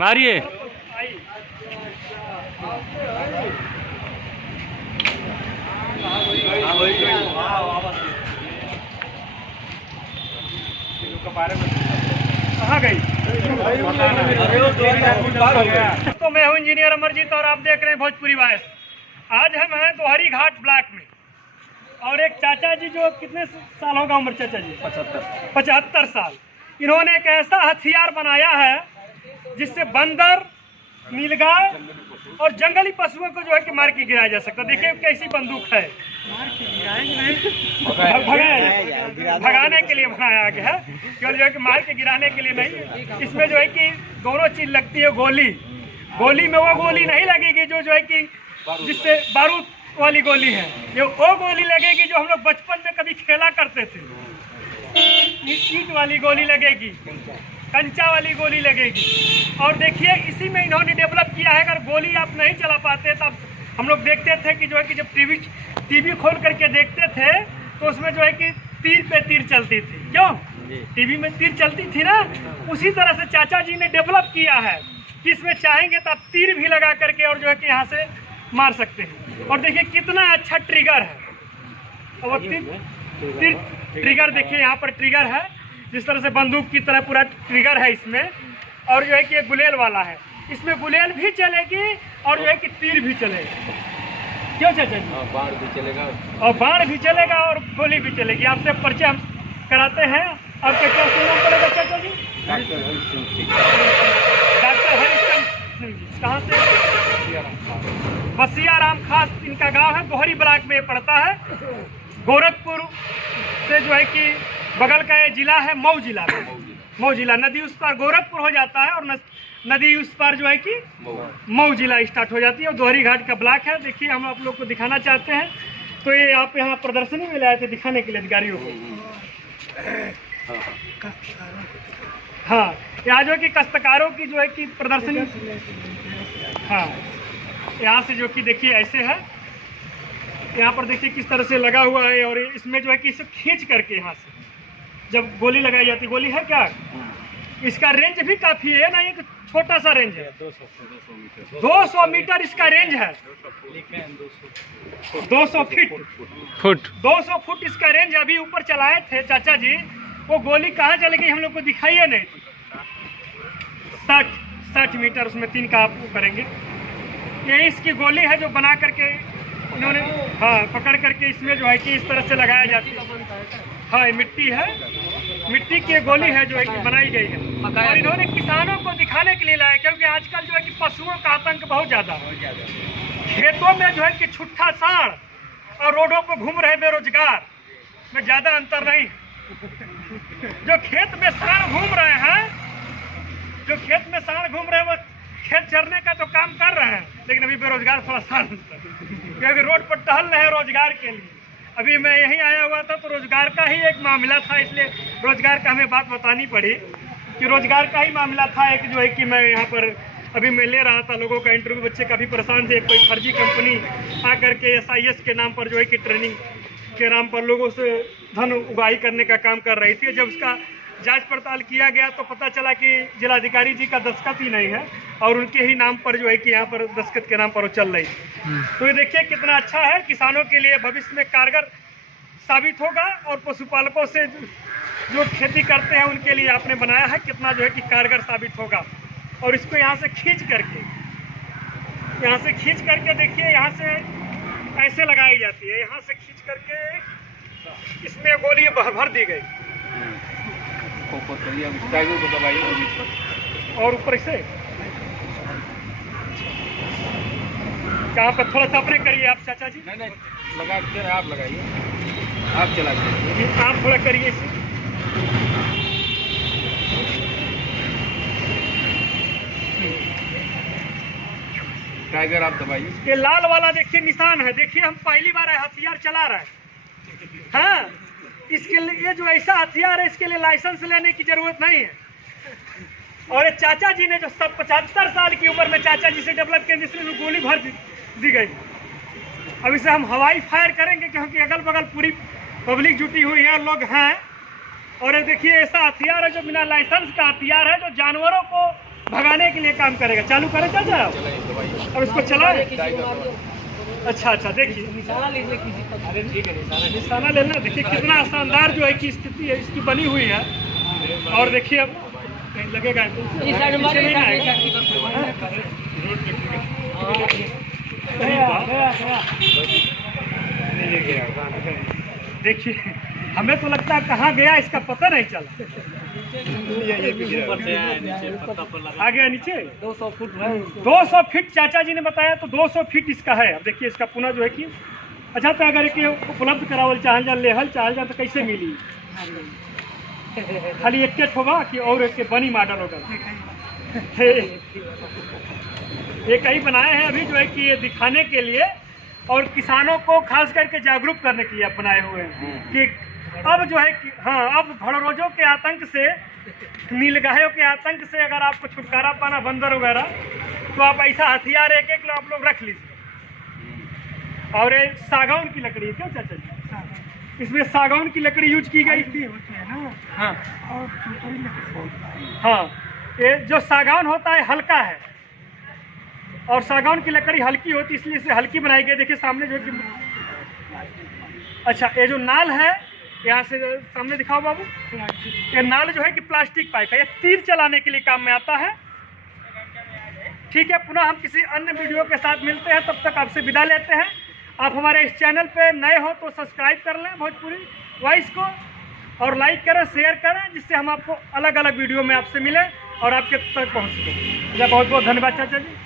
मारिए। कहाँ गई? तो मैं हूँ इंजीनियर अमरजीत और आप देख रहे हैं भोजपुरी वॉइस। आज हम हैं दोहरी घाट ब्लॉक में और एक चाचा जी जो कितने साल होगा उम्र चाचा जी? 75 साल। इन्होंने एक ऐसा हथियार बनाया है जिससे बंदर, नीलगाय और जंगली पशुओं को जो है कि मार के गिराया जा सकता है। देखिए कैसी बंदूक है, भगाने के लिए बनाया गया है, केवल जो है कि मार के गिराने के लिए नहीं। इसमें जो है कि दोनों चीज लगती है। गोली में वो गोली नहीं लगेगी जो है कि जिससे बारूद वाली गोली है, ये वो गोली लगेगी जो हम लोग बचपन में कभी खेला करते थे। ईंट वाली गोली लगेगी, कंचा वाली गोली लगेगी। और देखिए इसी में इन्होंने डेवलप किया है। अगर गोली आप नहीं चला पाते तब हम लोग देखते थे कि जो है कि जब टीवी खोल करके देखते थे तो उसमें जो है कि तीर पे तीर चलती थी। क्यों? टीवी में तीर चलती थी ना, उसी तरह से चाचा जी ने डेवलप किया है कि इसमें चाहेंगे तो आप तीर भी लगा करके और जो है कि यहाँ से मार सकते हैं। और देखिए कितना अच्छा ट्रिगर है। और तीर ट्रिगर देखिए, यहाँ पर ट्रिगर है जिस तरह से बंदूक की तरह पूरा ट्रिगर है इसमें। और जो है कि ये गुलेल वाला है, इसमें गुलेल भी चलेगी और जो है कि तीर भी चलेगा। क्यों चाचा जी? बाण भी चलेगा और बाण भी चलेगा और गोली भी चलेगी। आपसे परिचय हम कराते हैं। आपका क्या नाम पड़ेगा चाचा जी? डॉक्टर हरिश्चंद्र सिंह जी। कहाँ से? बसियाराम खास इनका गांव है, दोहरी ब्लॉक में पड़ता है। गोरखपुर से जो है कि बगल का ये जिला है मऊ जिला में। मऊ जिला नदी उस पार गोरखपुर हो जाता है और नदी उस पार जो है कि मऊ जिला स्टार्ट हो जाती है और दोहरी घाट का ब्लॉक है। देखिए हम आप लोग को दिखाना चाहते हैं। तो ये आप यहाँ प्रदर्शनी में लाए थे दिखाने के लिए अधिकारियों को। हाँ, यहाँ जो है कि काश्तकारों की जो है कि प्रदर्शनी। हाँ, यहाँ से जो कि देखिए ऐसे है, यहाँ पर देखिए किस तरह से लगा हुआ है। और इसमें जो है कि इसे खींच करके यहाँ से जब गोली लगाई जाती है, गोली है क्या, इसका रेंज भी काफी है ना, एक छोटा सा रेंज है। 200 मीटर इसका रेंज है। 200 फुट 200 फुट इसका रेंज। अभी ऊपर चलाए थे चाचा जी, वो गोली कहाँ चली गई हम लोग को दिखाई नहीं। 60 मीटर उसमें 3 का आप करेंगे। यही इसकी गोली है जो बना करके इन्होंने, हाँ, पकड़ करके इसमें जो है कि इस तरह से लगाया जाता है। हाँ, ये मिट्टी है, मिट्टी की गोली है जो है कि बनाई गई है। और इन्होंने किसानों को दिखाने के लिए लाया, क्योंकि आजकल जो है कि पशुओं का आतंक बहुत ज़्यादा है। खेतों में जो है कि छुट्टा सांड और रोडों पर घूम रहे बेरोजगार में ज़्यादा अंतर नहीं। जो खेत में सांड घूम रहे हैं, वो खेत चरने का तो काम कर रहे हैं, लेकिन अभी बेरोजगार थोड़ा सांड, क्योंकि रोड पर टहल रहे हैं रोजगार के लिए। अभी मैं यहीं आया हुआ था तो रोजगार का ही एक मामला था, इसलिए रोजगार का हमें बात बतानी पड़ी कि रोजगार का ही मामला था। एक जो है कि मैं यहाँ पर अभी मैं ले रहा था लोगों का इंटरव्यू। बच्चे काफ़ी परेशान थे। कोई फर्जी कंपनी आकर के SIS के नाम पर जो है कि ट्रेनिंग के नाम पर लोगों से धन उगाही करने का काम कर रही थी। जब उसका जांच पड़ताल किया गया तो पता चला कि जिलाधिकारी जी का दस्तखत ही नहीं है और उनके ही नाम पर जो है कि यहाँ पर दस्तखत के नाम पर वो चल रही। तो ये देखिए कितना अच्छा है, किसानों के लिए भविष्य में कारगर साबित होगा। और पशुपालकों से जो खेती करते हैं उनके लिए आपने बनाया है, कितना जो है कि कारगर साबित होगा। और इसको यहाँ से खींच करके देखिए, यहाँ से ऐसे लगाई जाती है, यहाँ से खींच करके इसमें गोली भर दी गई और ऊपर से कहाँ पर थोड़ा सा अपने करिए आप चाचा जी। नहीं लगा कर आप लगाइए, आप चला दीजिए, आप थोड़ा करिए इसे। टाइगर आप दबाइए। ये लाल वाला देखिए निशान है। देखिए हम पहली बार हथियार चला रहे हैं। हाँ, इसके लिए जो ऐसा हथियार है इसके लिए लाइसेंस लेने की जरूरत नहीं है। और ये चाचा जी ने जो 75 साल की उम्र में चाचा जी से डेवलप किया, जिसमें गोली भर दी गई। अब इसे हम हवाई फायर करेंगे क्योंकि अगल बगल पूरी पब्लिक जुटी हुई है और लोग हैं। और ये देखिए ऐसा हथियार है जो बिना लाइसेंस का हथियार है, जो जानवरों को भगाने के लिए काम करेगा। चालू करें चाचा आप, अब इसको चलाए। अच्छा अच्छा, देखिए निशाना लेना, देखिए कितना शानदार जो है कि स्थिति है इसकी बनी हुई है। और देखिए अब कहीं लगेगा देखिए, हमें तो लगता है कहाँ गया इसका पता नहीं चला। आ गया नीचे 200 फुट है। 200 फीट चाचा जी ने बताया, तो 200 फीट इसका है। अब देखिए इसका पुनः जो है कि अच्छा, तो अगर के उपलब्ध करावल चाहल जा, लेहल चाहल जा, तो कैसे मिली? खाली एक होगा कि और एक बनी मॉडल होगा? एक ही बनाए हैं अभी जो है कि ये दिखाने के लिए और किसानों को खास करके जागरूक करने के लिए बनाए हुए हैं कि अब जो है कि हाँ, अब भड़रोजों के आतंक से, नीलगायों के आतंक से अगर आपको छुटकारा पाना, बंदर वगैरह, तो आप ऐसा हथियार एक एक आप लोग रख लीजिए। और ये सागौन की लकड़ी है, क्यों चाचा जी? इसमें सागौन की लकड़ी यूज की गई थी, होती है ना। हाँ हाँ, ये जो सागौन होता है हल्का है और सागौन की लकड़ी हल्की होती है, इसलिए इसे हल्की बनाई गई। देखिए सामने जो कि अच्छा, ये जो नाल है यहाँ से सामने दिखाओ बाबू, ये नाल जो है कि प्लास्टिक पाइप है, ये तीर चलाने के लिए काम में आता है। ठीक है, पुनः हम किसी अन्य वीडियो के साथ मिलते हैं, तब तक आपसे विदा लेते हैं। आप हमारे इस चैनल पे नए हो तो सब्सक्राइब कर लें भोजपुरी वॉइस को, और लाइक करें, शेयर करें, जिससे हम आपको अलग अलग वीडियो में आपसे मिलें और आपके तक पहुँच सकें। बहुत बहुत धन्यवाद चाचा जी।